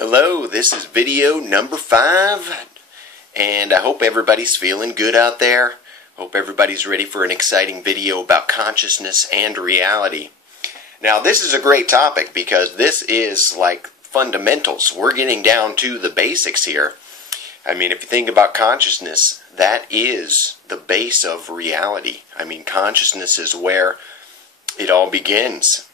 Hello, this is video number 5, and I hope everybody's feeling good out there. Hope everybody's ready for an exciting video about consciousness and reality. Now, this is a great topic because this is like fundamentals. We're getting down to the basics here. I mean, if you think about consciousness, that is the base of reality. I mean, consciousness is where it all begins.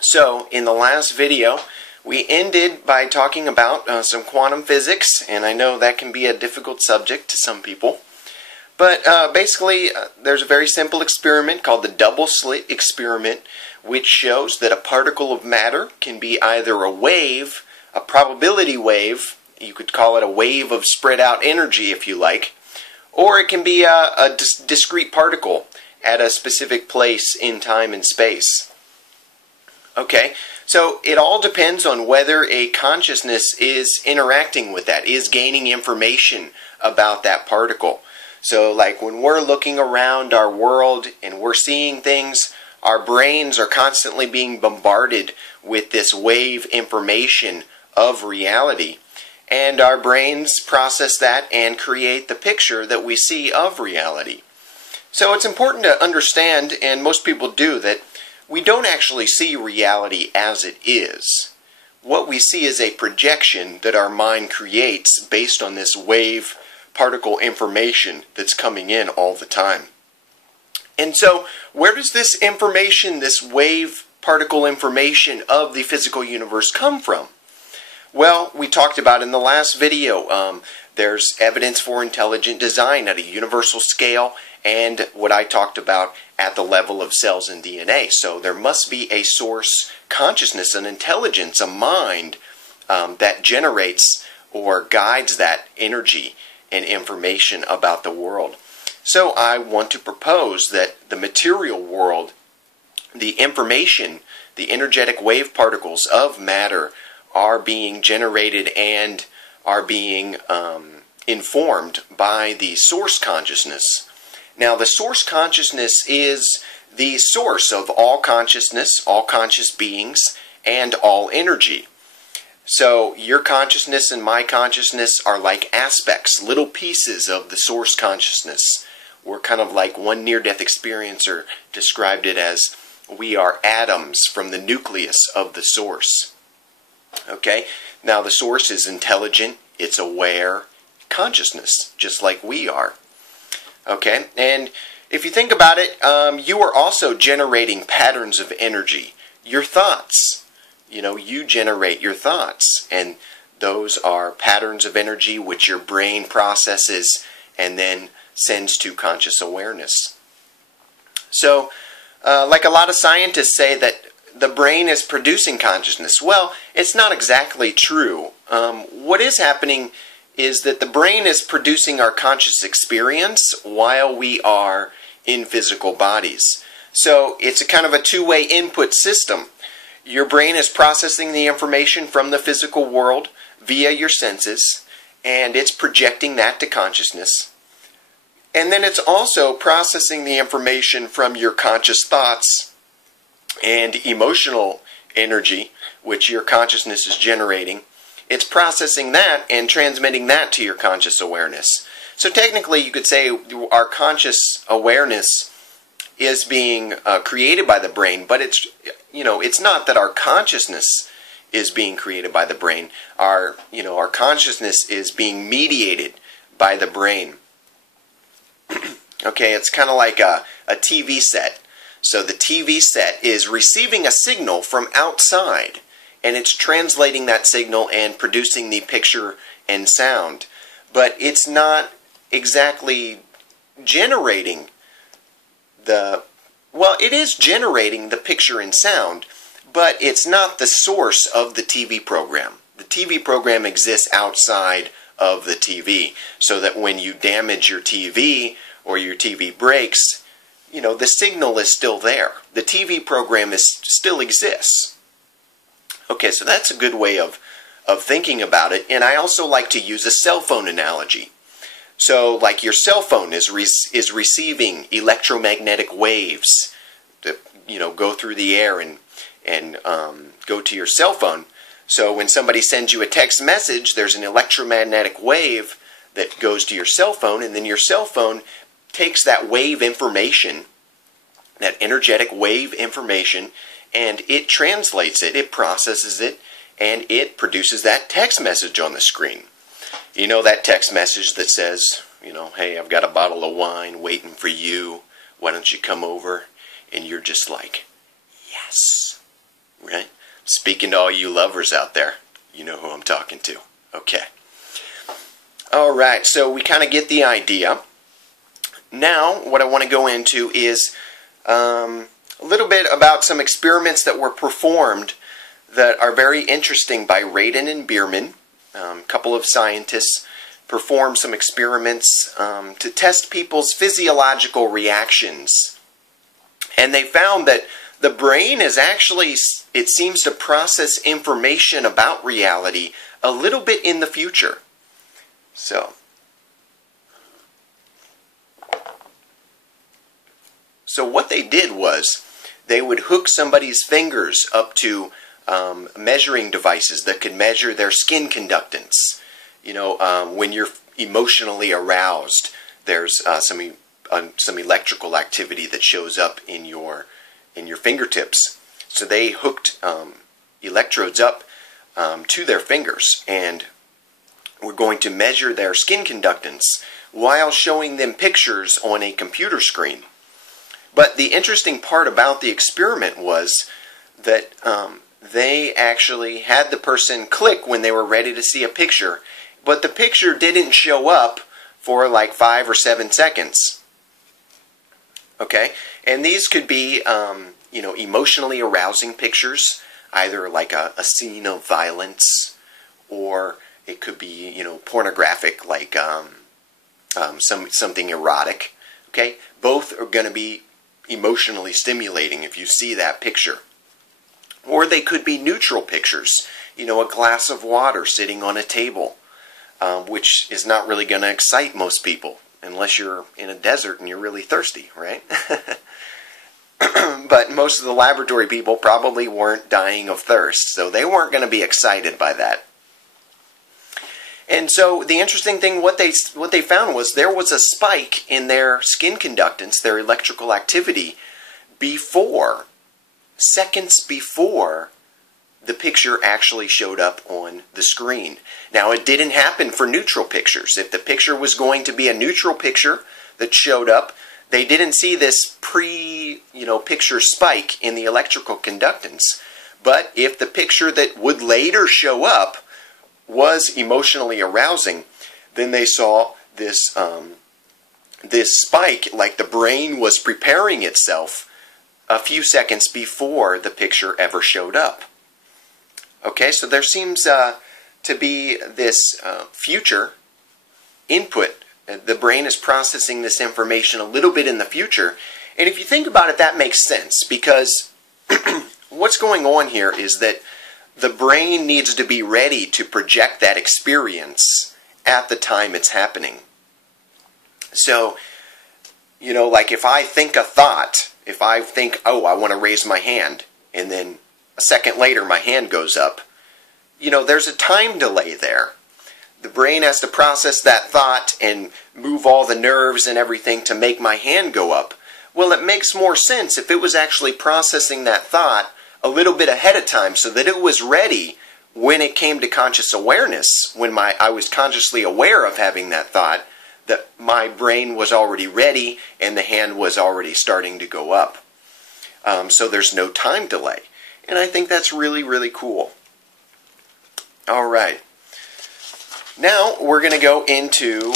So, in the last video, we ended by talking about some quantum physics, and I know that can be a difficult subject to some people. But basically, there's a very simple experiment called the double slit experiment, which shows that a particle of matter can be either a wave, a probability wave, you could call it a wave of spread out energy if you like, or it can be a discrete particle at a specific place in time and space. Okay, so it all depends on whether a consciousness is interacting with that, is gaining information about that particle. So like when we're looking around our world and we're seeing things, our brains are constantly being bombarded with this wave information of reality. And our brains process that and create the picture that we see of reality. So it's important to understand, and most people do, that we don't actually see reality as it is. What we see is a projection that our mind creates based on this wave particle information that's coming in all the time. And so, where does this information, this wave particle information of the physical universe come from? Well, we talked about in the last video, there's evidence for intelligent design at a universal scale, and what I talked about at the level of cells and DNA. So there must be a source consciousness, an intelligence, a mind that generates or guides that energy and information about the world. So I want to propose that the material world, the information, the energetic wave particles of matter are being generated and are being informed by the source consciousness. Now, the source consciousness is the source of all consciousness, all conscious beings, and all energy. So, your consciousness and my consciousness are like aspects, little pieces of the source consciousness. We're kind of like one near-death experiencer described it as we are atoms from the nucleus of the source. Okay? Now, the source is intelligent, it's aware, consciousness, just like we are. Okay, and if you think about it, you are also generating patterns of energy. Your thoughts, you generate your thoughts, and those are patterns of energy which your brain processes and then sends to conscious awareness. So, like a lot of scientists say that the brain is producing consciousness. Well, it's not exactly true. What is happening is that the brain is producing our conscious experience while we are in physical bodies. So it's a kind of a two-way input system. Your brain is processing the information from the physical world via your senses, and it's projecting that to consciousness. And then it's also processing the information from your conscious thoughts and emotional energy, which your consciousness is generating. It's processing that and transmitting that to your conscious awareness. So technically you could say our conscious awareness is being created by the brain, but it's not that our consciousness is being created by the brain. Our consciousness is being mediated by the brain. Okay, it's kind of like a TV set. So the TV set is receiving a signal from outside, and it's translating that signal and producing the picture and sound. But it's not exactly generating it is generating the picture and sound, but it's not the source of the TV program. The TV program exists outside of the TV, so that when you damage your TV or your TV breaks, the signal is still there. The TV program still exists. Okay, so that's a good way of thinking about it. And I also like to use a cell phone analogy. So, like your cell phone is receiving electromagnetic waves that go through the air and go to your cell phone. So when somebody sends you a text message, there's an electromagnetic wave that goes to your cell phone, and then your cell phone takes that wave information, that energetic wave information, and it translates it, it processes it, and it produces that text message on the screen. You know, that text message that says, you know, hey, I've got a bottle of wine waiting for you. Why don't you come over? And you're just like, yes. Right? Speaking to all you lovers out there, you know who I'm talking to. Okay. All right, so we kind of get the idea. Now, what I want to go into is a little bit about some experiments that were performed that are very interesting by Radin and Bierman. A couple of scientists performed some experiments to test people's physiological reactions. And they found that the brain is actually, it seems to process information about reality a little bit in the future. So what they did was they would hook somebody's fingers up to measuring devices that could measure their skin conductance. You know, when you're emotionally aroused, there's some electrical activity that shows up in your fingertips. So they hooked electrodes up to their fingers, and we're going to measure their skin conductance while showing them pictures on a computer screen. But the interesting part about the experiment was that they actually had the person click when they were ready to see a picture, but the picture didn't show up for like 5 or 7 seconds. Okay? And these could be, you know, emotionally arousing pictures, either like a scene of violence, or it could be, you know, pornographic, like something erotic. Okay? Both are going to be emotionally stimulating if you see that picture. Or they could be neutral pictures, you know, a glass of water sitting on a table, which is not really going to excite most people unless you're in a desert and you're really thirsty, right? But most of the laboratory people probably weren't dying of thirst, so they weren't going to be excited by that. And so the interesting thing, what they found was there was a spike in their skin conductance, their electrical activity, seconds before the picture actually showed up on the screen. Now, it didn't happen for neutral pictures. If the picture was going to be a neutral picture that showed up, they didn't see this picture spike in the electrical conductance. But if the picture that would later show up was emotionally arousing, then they saw this this spike, like the brain was preparing itself a few seconds before the picture ever showed up. Okay, so there seems to be this future input. The brain is processing this information a little bit in the future. And if you think about it, that makes sense, because what's going on here is that the brain needs to be ready to project that experience at the time it's happening. So, you know, like if I think a thought, if I think, oh, I want to raise my hand, and then a second later my hand goes up, you know, there's a time delay there. The brain has to process that thought and move all the nerves and everything to make my hand go up. Well, it makes more sense if it was actually processing that thought a little bit ahead of time, so that it was ready when it came to conscious awareness, when I was consciously aware of having that thought, that my brain was already ready and the hand was already starting to go up. So there's no time delay. And I think that's really, really cool. All right. Now we're going to go into,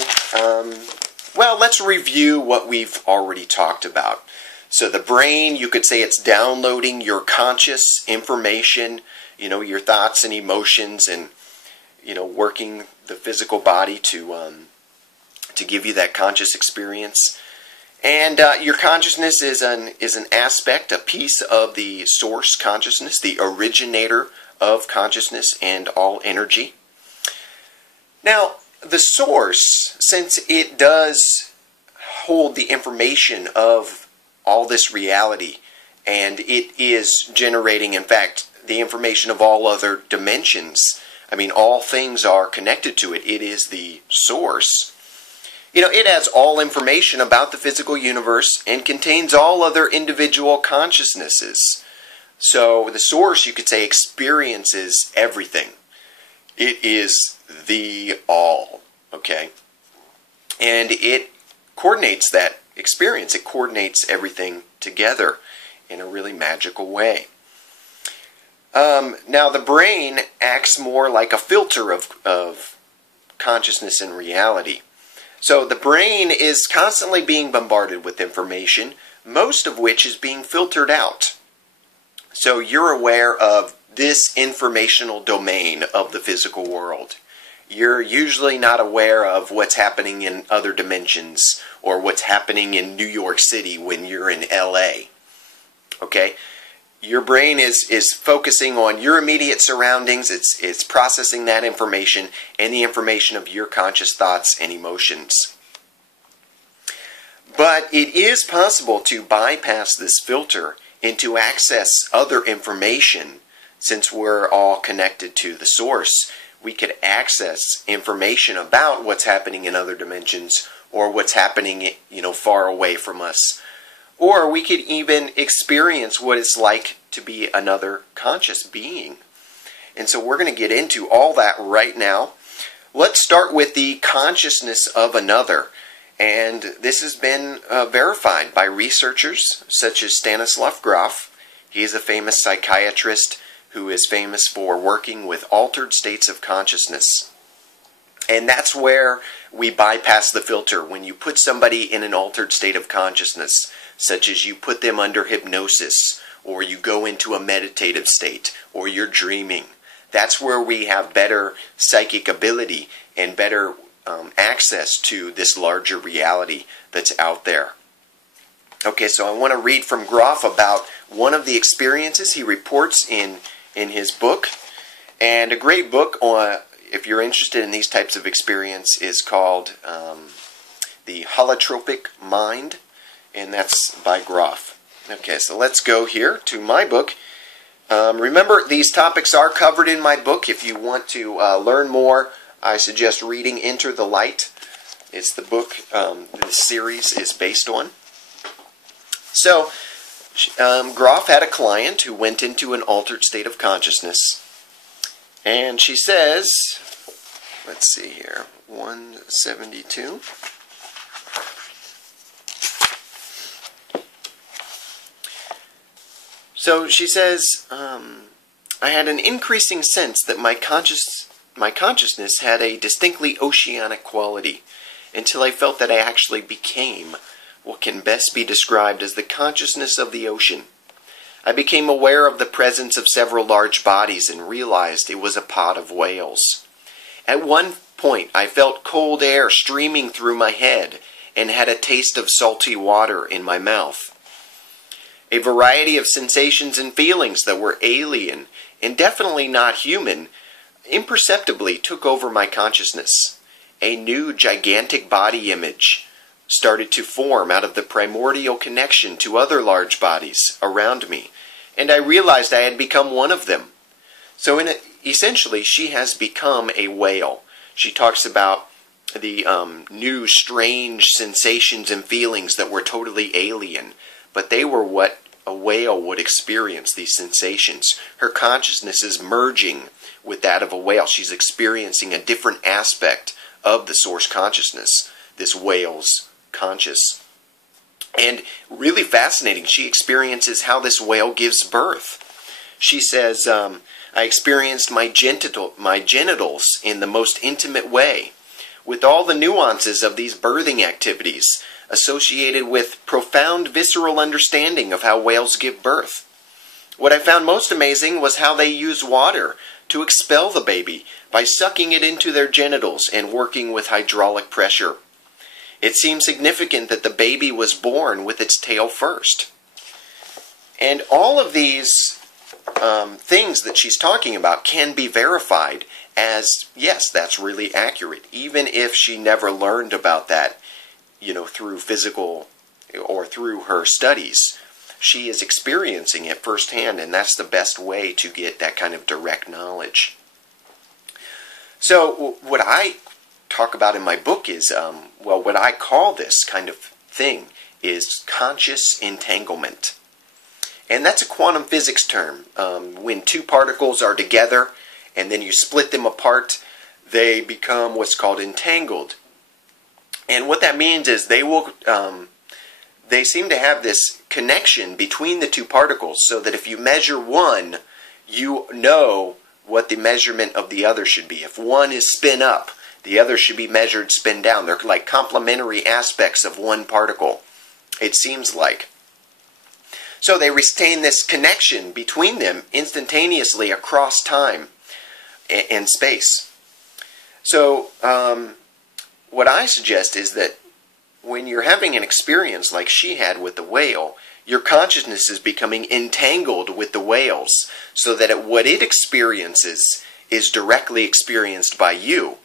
well, let's review what we've already talked about. So the brain, you could say it's downloading your conscious information, you know, your thoughts and emotions, and, you know, working the physical body to give you that conscious experience. And your consciousness is an aspect, a piece of the source consciousness, the originator of consciousness and all energy. Now, the source, since it does hold the information of all this reality, and it is generating, in fact, the information of all other dimensions. I mean, all things are connected to it. It is the source. You know, it has all information about the physical universe and contains all other individual consciousnesses. So the source, you could say, experiences everything. It is the all, okay? And it coordinates that experience. It coordinates everything together in a really magical way. Now, the brain acts more like a filter of consciousness and reality. So the brain is constantly being bombarded with information, most of which is being filtered out. So you're aware of this informational domain of the physical world. You're usually not aware of what's happening in other dimensions or what's happening in New York City when you're in LA. Okay? Your brain is focusing on your immediate surroundings. It's processing that information and the information of your conscious thoughts and emotions. But it is possible to bypass this filter and to access other information. Since we're all connected to the source, we could access information about what's happening in other dimensions or what's happening, you know, far away from us. Or we could even experience what it's like to be another conscious being. And so we're going to get into all that right now. Let's start with the consciousness of another. And this has been verified by researchers such as Stanislav Grof. He is a famous psychiatrist who is famous for working with altered states of consciousness. And that's where we bypass the filter. When you put somebody in an altered state of consciousness, such as you put them under hypnosis, or you go into a meditative state, or you're dreaming, that's where we have better psychic ability and better access to this larger reality that's out there. Okay, so I want to read from Grof about one of the experiences he reports in his book. And a great book, if you're interested in these types of experience, is called The Holotropic Mind, and that's by Grof. Okay, so let's go here to my book. Remember, these topics are covered in my book. If you want to learn more, I suggest reading Enter the Light. It's the book this series is based on. So, Grof had a client who went into an altered state of consciousness. And she says, let's see here, 172. So she says, I had an increasing sense that my consciousness had a distinctly oceanic quality, until I felt that I actually became what can best be described as the consciousness of the ocean. I became aware of the presence of several large bodies and realized it was a pod of whales. At one point, I felt cold air streaming through my head and had a taste of salty water in my mouth. A variety of sensations and feelings that were alien and definitely not human imperceptibly took over my consciousness. A new gigantic body image started to form out of the primordial connection to other large bodies around me, and I realized I had become one of them. So essentially, she has become a whale. She talks about the new strange sensations and feelings that were totally alien, but they were what a whale would experience, these sensations. Her consciousness is merging with that of a whale. She's experiencing a different aspect of the source consciousness, this whale's conscious. And really fascinating, she experiences how this whale gives birth. She says, I experienced my genitals in the most intimate way, with all the nuances of these birthing activities associated with profound visceral understanding of how whales give birth. What I found most amazing was how they use water to expel the baby by sucking it into their genitals and working with hydraulic pressure. It seemed significant that the baby was born with its tail first. And all of these things that she's talking about can be verified as, yes, that's really accurate, even if she never learned about that, through physical or through her studies. she is experiencing it firsthand, and that's the best way to get that kind of direct knowledge. So what I talk about in my book is, what I call this kind of thing is conscious entanglement. And that's a quantum physics term. When two particles are together and then you split them apart, they become what's called entangled. And what that means is they seem to have this connection between the two particles, so that if you measure one, you know what the measurement of the other should be. If one is spin up, the other should be measured spin down. They're like complementary aspects of one particle, it seems like. So they retain this connection between them instantaneously across time and space. So what I suggest is that when you're having an experience like she had with the whale, your consciousness is becoming entangled with the whales, so that what it experiences is directly experienced by you.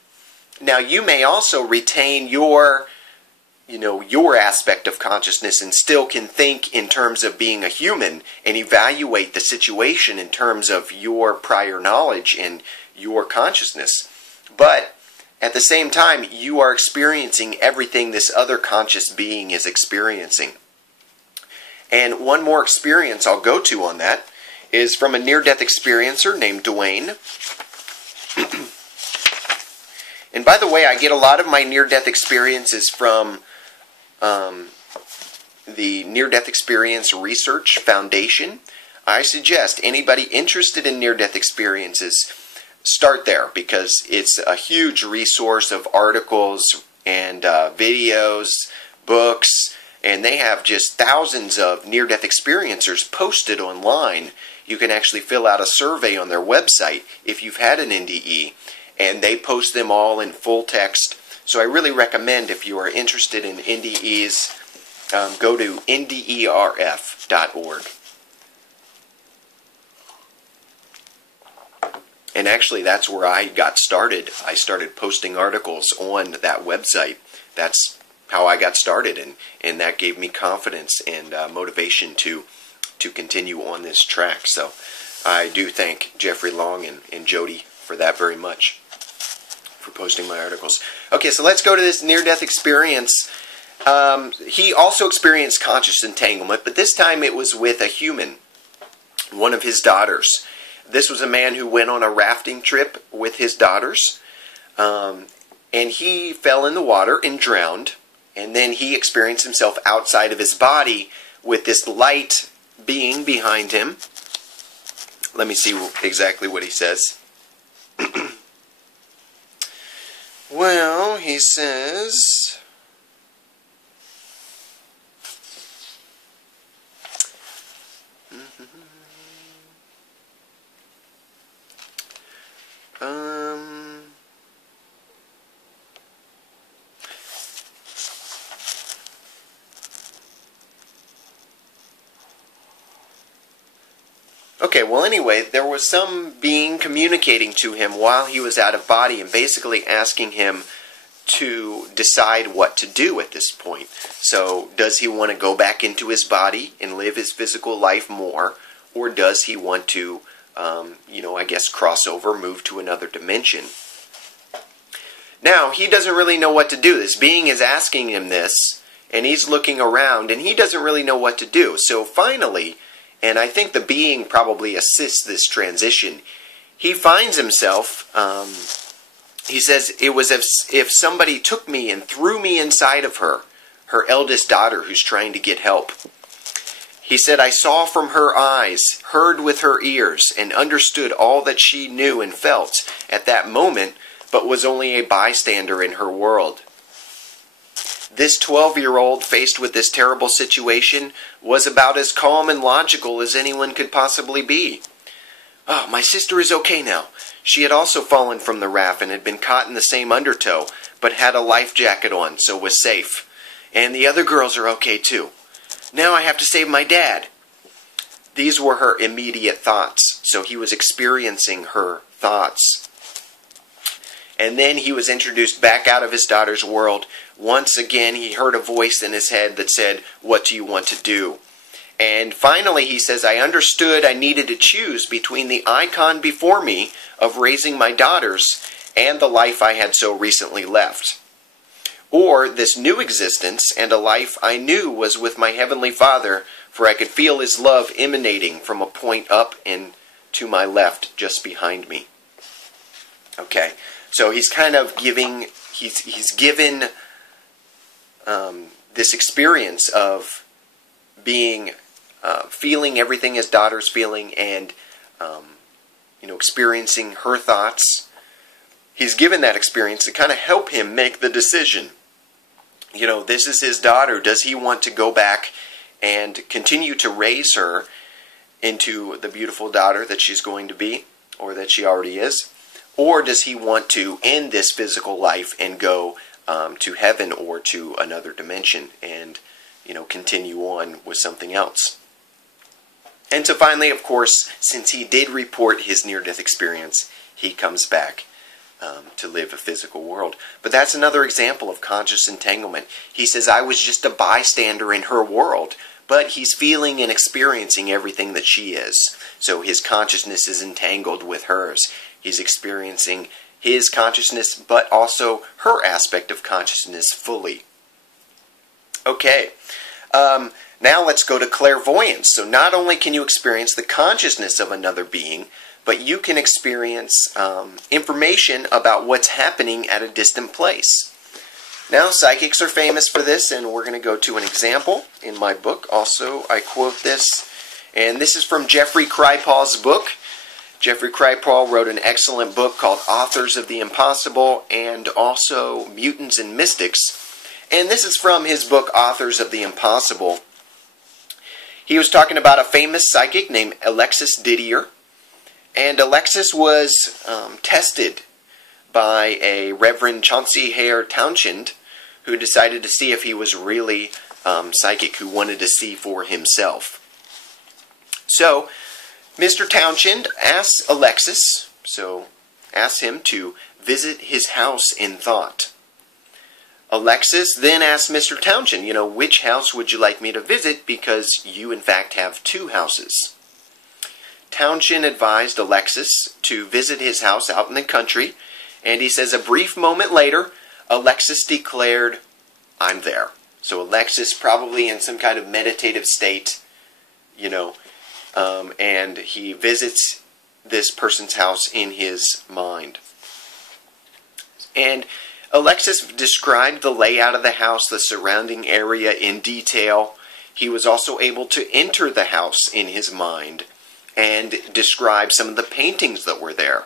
Now, you may also retain your aspect of consciousness and still can think in terms of being a human and evaluate the situation in terms of your prior knowledge and your consciousness. But at the same time, you are experiencing everything this other conscious being is experiencing. And one more experience I'll go to on that is from a near-death experiencer named Dwayne. And by the way, I get a lot of my near-death experiences from the Near-Death Experience Research Foundation. I suggest anybody interested in near-death experiences start there, because it's a huge resource of articles and videos, books, and they have just thousands of near-death experiencers posted online. You can actually fill out a survey on their website if you've had an NDE, and they post them all in full text. So I really recommend, if you are interested in NDEs, go to nderf.org. And actually, that's where I got started. I started posting articles on that website. That's how I got started, and that gave me confidence and motivation to continue on this track. So I do thank Jeffrey Long and Jody for that very much, for posting my articles. Okay, so let's go to this near-death experience. He also experienced conscious entanglement, but this time it was with a human, one of his daughters. This was a man who went on a rafting trip with his daughters, and he fell in the water and drowned, and then he experienced himself outside of his body with this light being behind him. Let me see exactly what he says. Well, he says, okay, well anyway, there was some being communicating to him while he was out of body and basically asking him to decide what to do at this point. So, does he want to go back into his body and live his physical life more, or does he want to, I guess, cross over, move to another dimension? Now, he doesn't really know what to do. This being is asking him this, and he's looking around, and he doesn't really know what to do. So finally, and I think the being probably assists this transition, he finds himself, he says, it was as if somebody took me and threw me inside of her eldest daughter who's trying to get help. He said, I saw from her eyes, heard with her ears, and understood all that she knew and felt at that moment, but was only a bystander in her world. This 12-year-old, faced with this terrible situation, was about as calm and logical as anyone could possibly be. Oh, my sister is okay now. She had also fallen from the raft and had been caught in the same undertow, but had a life jacket on, so was safe. And the other girls are okay too. Now I have to save my dad. These were her immediate thoughts, so he was experiencing her thoughts. And then he was introduced back out of his daughter's world. Once again, he heard a voice in his head that said, what do you want to do? And finally, he says, I understood I needed to choose between the icon before me of raising my daughters and the life I had so recently left, or this new existence and a life I knew was with my Heavenly Father, for I could feel His love emanating from a point up and to my left just behind me. Okay, so he's kind of giving, he's given this experience of being, feeling everything his daughter's feeling, and experiencing her thoughts. He's given that experience to kind of help him make the decision. This is his daughter. Does he want to go back and continue to raise her into the beautiful daughter that she's going to be, or that she already is? Or does he want to end this physical life and go to heaven or to another dimension and, continue on with something else? And so finally, of course, since he did report his near-death experience, he comes back to live a physical world. But that's another example of conscious entanglement. He says, I was just a bystander in her world, but he's feeling and experiencing everything that she is. So his consciousness is entangled with hers. He's experiencing his consciousness, but also her aspect of consciousness fully. Okay, now let's go to clairvoyance. So not only can you experience the consciousness of another being, but you can experience information about what's happening at a distant place. Now, psychics are famous for this, and we're going to go to an example in my book. Also, I quote this, and this is from Jeffrey Kripal's book. Jeffrey Kripal wrote an excellent book called Authors of the Impossible, and also Mutants and Mystics. And this is from his book, Authors of the Impossible. He was talking about a famous psychic named Alexis Didier. And Alexis was tested by a Reverend Chauncey Hare Townshend, who decided to see if he was really psychic, who wanted to see for himself. So, Mr. Townshend asks Alexis, asks him to visit his house in thought. Alexis then asks Mr. Townshend, which house would you like me to visit, because you in fact have two houses. Townshend advised Alexis to visit his house out in the country, and he says a brief moment later, Alexis declared, I'm there. So Alexis probably in some kind of meditative state, and he visits this person's house in his mind. And Alexis described the layout of the house, the surrounding area in detail. He was also able to enter the house in his mind and describe some of the paintings that were there.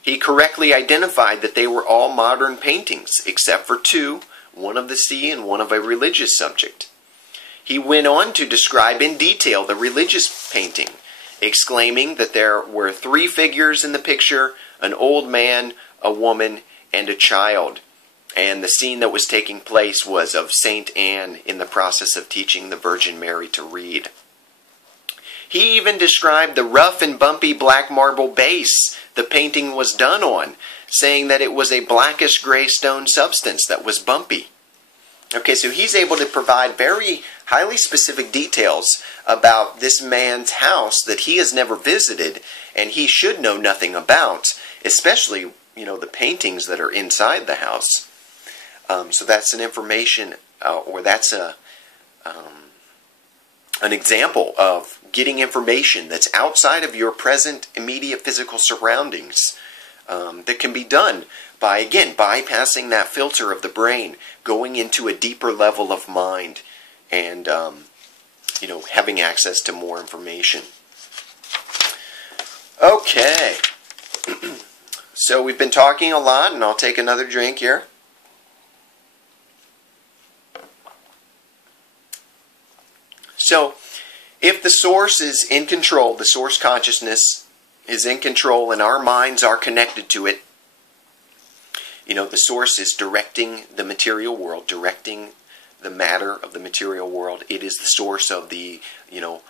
He correctly identified that they were all modern paintings, except for two, one of the sea and one of a religious subject. He went on to describe in detail the religious painting, exclaiming that there were three figures in the picture, an old man, a woman, and a child. And the scene that was taking place was of Saint Anne in the process of teaching the Virgin Mary to read. He even described the rough and bumpy black marble base the painting was done on, saying that it was a blackish gray stone substance that was bumpy. Okay, so he's able to provide very highly specific details about this man's house that he has never visited and he should know nothing about, especially, the paintings that are inside the house. So that's an information, or that's an example of getting information that's outside of your present immediate physical surroundings that can be done by, again, bypassing that filter of the brain, going into a deeper level of mind, and having access to more information. Okay, so we've been talking a lot, and I'll take another drink here. So, if the source is in control, the source consciousness is in control, and our minds are connected to it, the source is directing the material world, directing the matter of the material world. It is the source of the,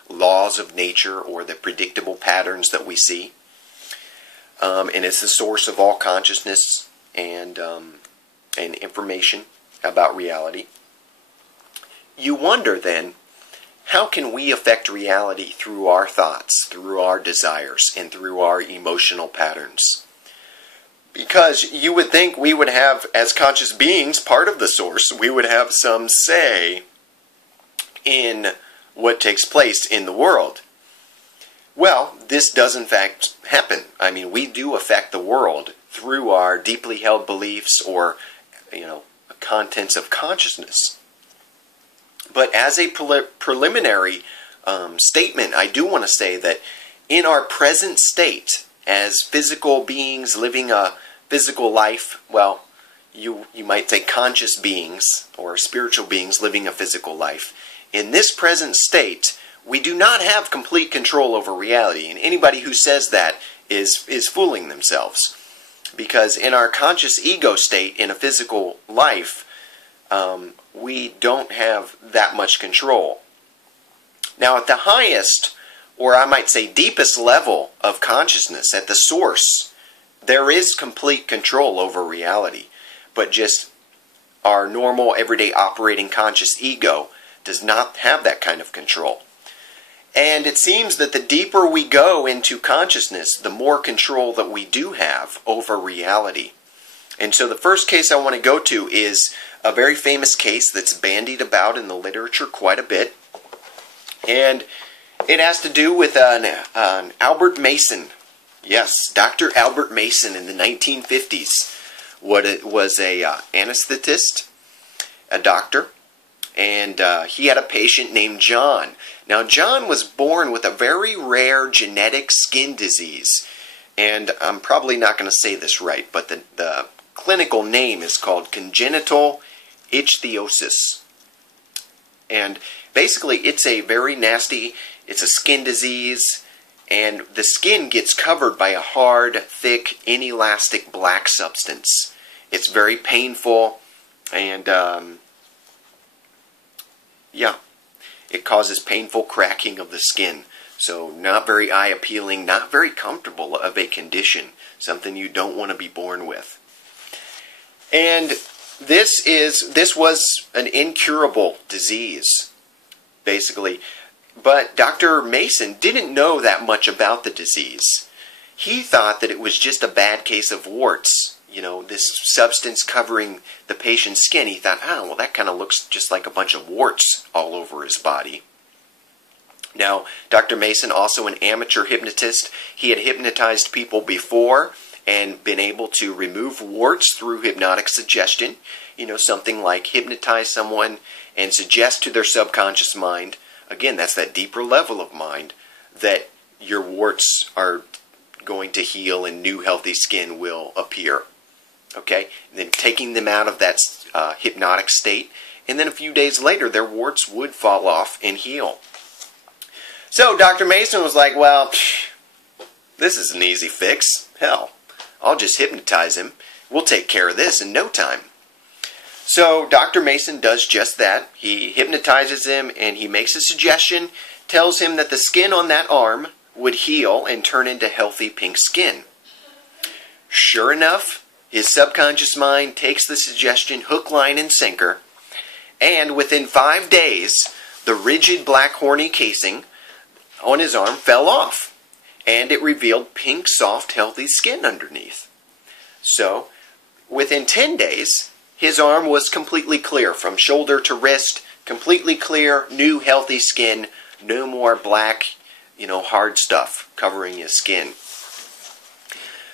laws of nature, or the predictable patterns that we see. And it's the source of all consciousness and information about reality. You wonder then, how can we affect reality through our thoughts, through our desires, and through our emotional patterns? Because you would think we would have, as conscious beings, part of the source, we would have some say in what takes place in the world. Well, this does in fact happen. I mean, we do affect the world through our deeply held beliefs or, contents of consciousness. But as a preliminary statement, I do want to say that in our present state, as physical beings living a physical life, well, you might say conscious beings or spiritual beings living a physical life, in this present state, we do not have complete control over reality. And anybody who says that is fooling themselves. Because in our conscious ego state, in a physical life, we don't have that much control. Now, at the highest, or I might say deepest level of consciousness, at the source, there is complete control over reality. But just our normal, everyday operating conscious ego does not have that kind of control. And it seems that the deeper we go into consciousness, the more control that we do have over reality. And so the first case I want to go to is a very famous case that's bandied about in the literature quite a bit. And it has to do with an Albert Mason. Yes, Dr. Albert Mason in the 1950s. Was a anesthetist, a doctor, and he had a patient named John. Now, John was born with a very rare genetic skin disease. And I'm probably not going to say this right, but the clinical name is called congenital ichthyosis. And basically, it's a very nasty, it's a skin disease, and the skin gets covered by a hard, thick, inelastic black substance. It's very painful, and it causes painful cracking of the skin. So not very eye-appealing, not very comfortable of a condition, something you don't want to be born with. And this was an incurable disease, basically. But Dr. Mason didn't know that much about the disease. He thought that it was just a bad case of warts. This substance covering the patient's skin. He thought, well, that kind of looks just like a bunch of warts all over his body. Now, Dr. Mason, also an amateur hypnotist, he had hypnotized people before and been able to remove warts through hypnotic suggestion. Something like hypnotize someone and suggest to their subconscious mind, again, that's that deeper level of mind, that your warts are going to heal and new healthy skin will appear. Okay? And then taking them out of that hypnotic state, and then a few days later, their warts would fall off and heal. So Dr. Mason was like, well, this is an easy fix. Hell, I'll just hypnotize him. We'll take care of this in no time. So Dr. Mason does just that. He hypnotizes him and he makes a suggestion, tells him that the skin on that arm would heal and turn into healthy pink skin. Sure enough, his subconscious mind takes the suggestion hook, line, and sinker, and within 5 days, the rigid black horny casing on his arm fell off, and it revealed pink, soft, healthy skin underneath. So, within 10 days, his arm was completely clear from shoulder to wrist, completely clear, new healthy skin, no more black, hard stuff covering his skin.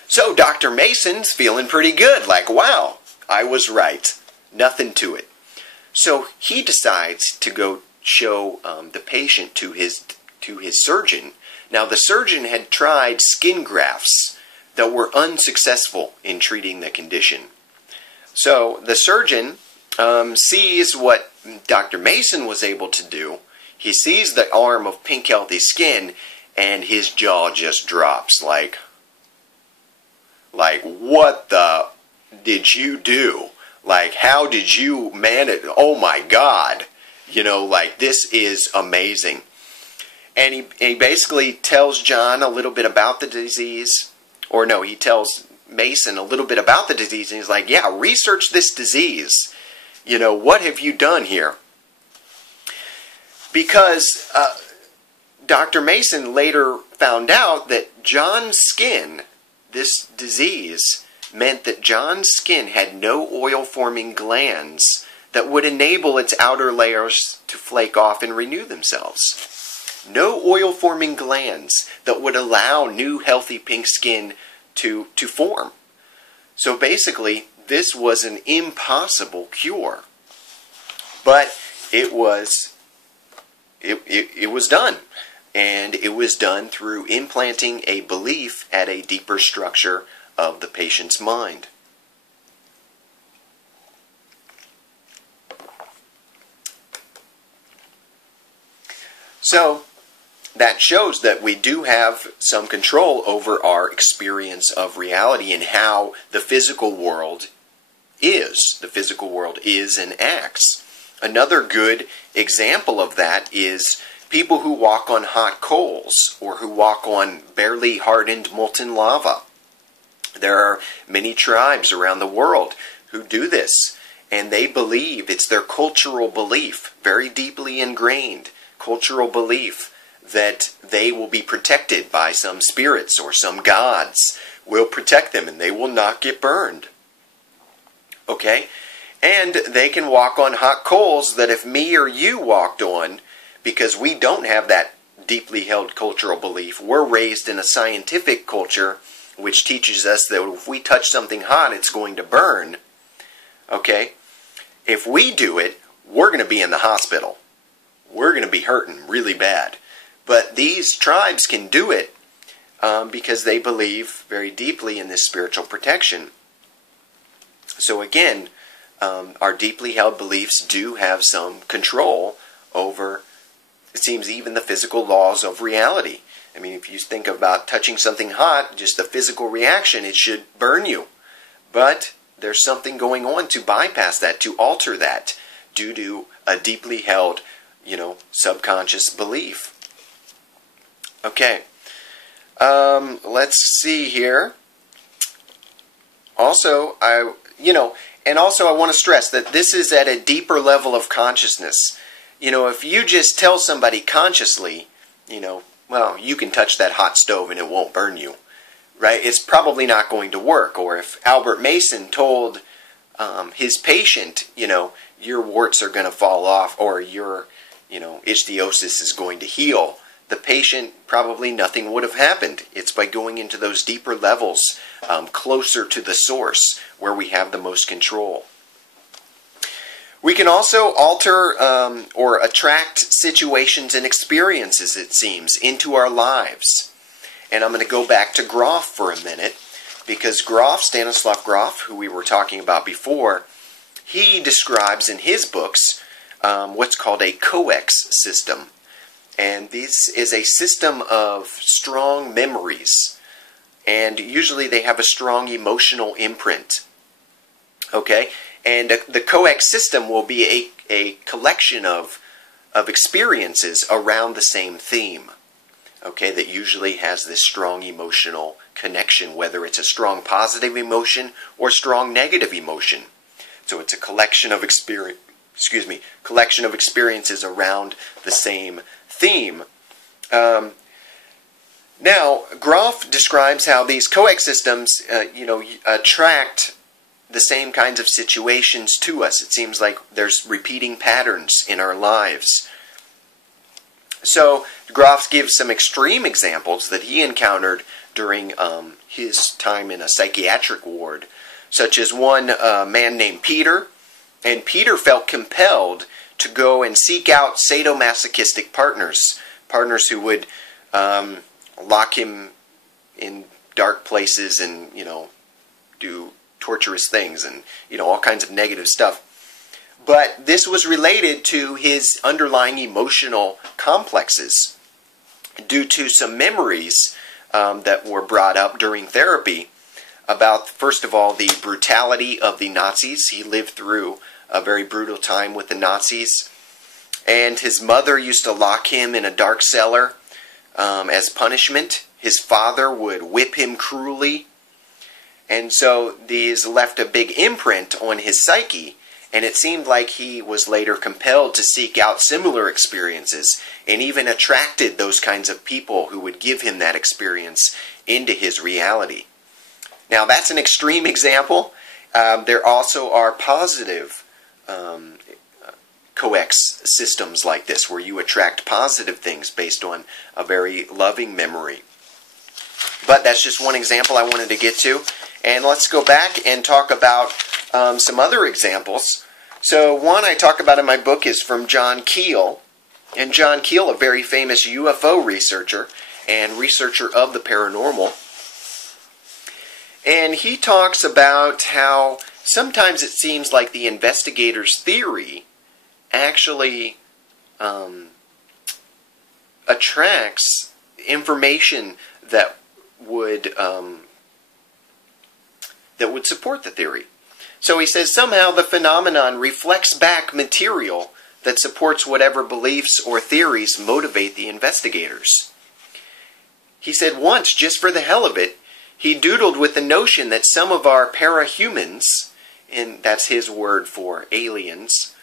So Dr. Mason's feeling pretty good, like, wow, I was right. Nothing to it. So he decides to go show the patient to his surgeon. Now the surgeon had tried skin grafts that were unsuccessful in treating the condition. So the surgeon sees what Dr. Mason was able to do. He sees the arm of pink healthy skin, and his jaw just drops like what the did you do? Like, how did you manage? Oh my God. This is amazing. And he basically tells John a little bit about the disease. Or no, he tells Mason a little bit about the disease. And he's like, yeah, research this disease. What have you done here? because Dr. Mason later found out that John's skin, this disease, meant that John's skin had no oil-forming glands that would enable its outer layers to flake off and renew themselves. No oil-forming glands that would allow new healthy pink skin to form. So basically, this was an impossible cure. But it was done. And it was done through implanting a belief at a deeper structure of the patient's mind. So, that shows that we do have some control over our experience of reality and how the physical world is. The physical world is and acts. Another good example of that is people who walk on hot coals or who walk on barely hardened molten lava. There are many tribes around the world who do this, and they believe, it's their cultural belief, very deeply ingrained cultural belief, that they will be protected by some spirits or some gods will protect them and they will not get burned. Okay? And they can walk on hot coals that if me or you walked on, because we don't have that deeply held cultural belief, we're raised in a scientific culture which teaches us that if we touch something hot, it's going to burn. Okay? If we do it, we're going to be in the hospital. We're going to be hurting really bad. But these tribes can do it because they believe very deeply in this spiritual protection. So again, our deeply held beliefs do have some control over, it seems, even the physical laws of reality. I mean, if you think about touching something hot, just the physical reaction, it should burn you. But there's something going on to bypass that, to alter that, due to a deeply held, subconscious belief. Okay. Let's see here. Also, I want to stress that this is at a deeper level of consciousness. If you just tell somebody consciously, well, you can touch that hot stove and it won't burn you, right? It's probably not going to work. Or if Albert Mason told his patient, your warts are going to fall off, or your, ichthyosis is going to heal, the patient, probably nothing would have happened. It's by going into those deeper levels, closer to the source, where we have the most control. We can also alter or attract situations and experiences, it seems, into our lives. And I'm going to go back to Grof for a minute, because Grof, Stanislav Grof, who we were talking about before, he describes in his books what's called a coex system. And this is a system of strong memories. And usually they have a strong emotional imprint. Okay? And the coex system will be a collection of experiences around the same theme. Okay? That usually has this strong emotional connection, whether it's a strong positive emotion or strong negative emotion. So it's a collection of collection of experiences around the same theme. Now, Grof describes how these coex systems, attract the same kinds of situations to us. It seems like there's repeating patterns in our lives. So, Grof gives some extreme examples that he encountered during his time in a psychiatric ward, such as one man named Peter. And Peter felt compelled to go and seek out sadomasochistic partners who would lock him in dark places and, do torturous things and, all kinds of negative stuff. But this was related to his underlying emotional complexes due to some memories that were brought up during therapy about, first of all, the brutality of the Nazis. He lived through a very brutal time with the Nazis. And his mother used to lock him in a dark cellar as punishment. His father would whip him cruelly. And so these left a big imprint on his psyche. and it seemed like he was later compelled to seek out similar experiences and even attracted those kinds of people who would give him that experience into his reality. Now, that's an extreme example. There also are positive coex systems like this, where you attract positive things based on a very loving memory. But that's just one example I wanted to get to. And let's go back and talk about some other examples. So one I talk about in my book is from John Keel. And John Keel, a very famous UFO researcher and researcher of the paranormal. And he talks about how sometimes it seems like the investigator's theory actually attracts information that would support the theory. So he says somehow the phenomenon reflects back material that supports whatever beliefs or theories motivate the investigators. He said once, just for the hell of it, he doodled with the notion that some of our parahumans, and that's his word for aliens,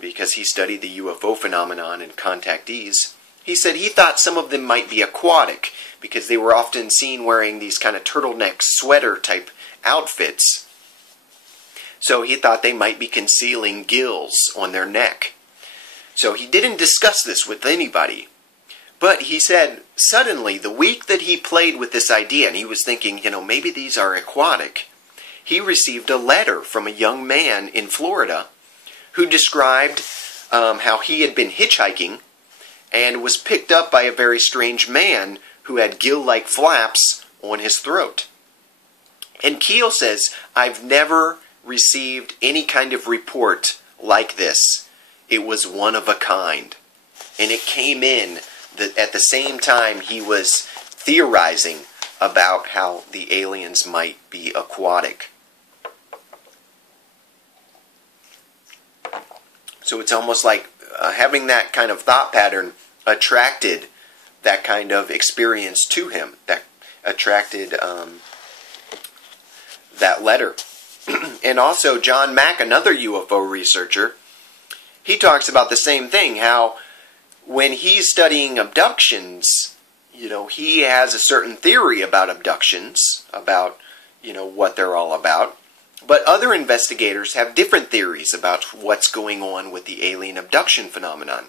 because he studied the UFO phenomenon and contactees. He said he thought some of them might be aquatic, because they were often seen wearing these kind of turtleneck sweater type outfits. So he thought they might be concealing gills on their neck. So he didn't discuss this with anybody. But he said suddenly, the week that he played with this idea, and he was thinking, maybe these are aquatic, he received a letter from a young man in Florida who described how he had been hitchhiking and was picked up by a very strange man who had gill-like flaps on his throat. And Keel says, I've never received any kind of report like this. It was one of a kind. And it came in at the same time he was theorizing about how the aliens might be aquatic. So it's almost like having that kind of thought pattern attracted that kind of experience to him, that attracted that letter. And also John Mack, another UFO researcher, he talks about the same thing, how when he's studying abductions, he has a certain theory about abductions, about, what they're all about. But other investigators have different theories about what's going on with the alien abduction phenomenon.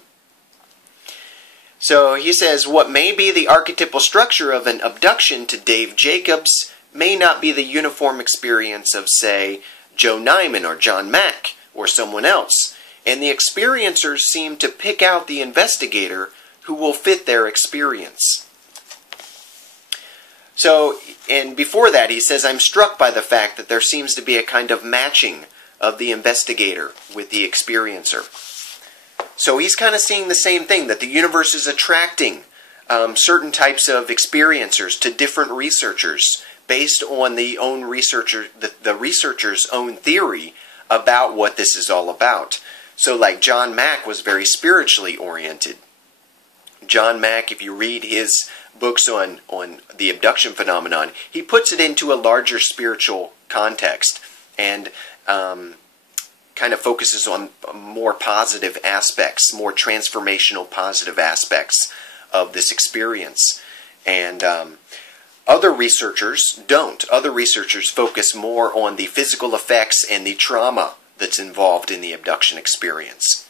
So he says, what may be the archetypal structure of an abduction to Dave Jacobs may not be the uniform experience of, say, Joe Neiman or John Mack or someone else. And the experiencers seem to pick out the investigator who will fit their experience. So, and before that he says, I'm struck by the fact that there seems to be a kind of matching of the investigator with the experiencer. So he's kind of seeing the same thing, that the universe is attracting certain types of experiencers to different researchers based on the researcher's own theory about what this is all about. So like John Mack was very spiritually oriented. John Mack, if you read his books on the abduction phenomenon, he puts it into a larger spiritual context and kind of focuses on more positive aspects, more transformational positive aspects of this experience. And other researchers don't. Other researchers focus more on the physical effects and the trauma that's involved in the abduction experience.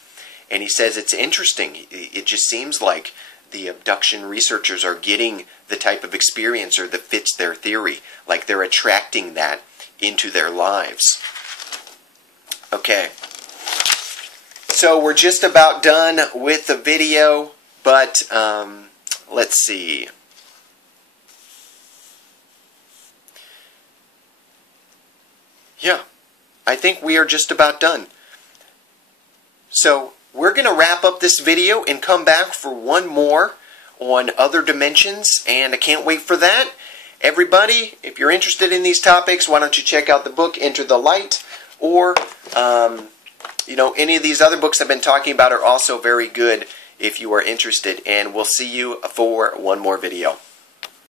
And he says it's interesting. It just seems like the abduction researchers are getting the type of experiencer that fits their theory. Like they're attracting that into their lives. Okay. So we're just about done with the video, but let's see. Yeah, I think we are just about done. So we're going to wrap up this video and come back for one more on other dimensions, and I can't wait for that. Everybody, if you're interested in these topics, why don't you check out the book Enter the Light, or any of these other books I've been talking about are also very good if you are interested, and we'll see you for one more video.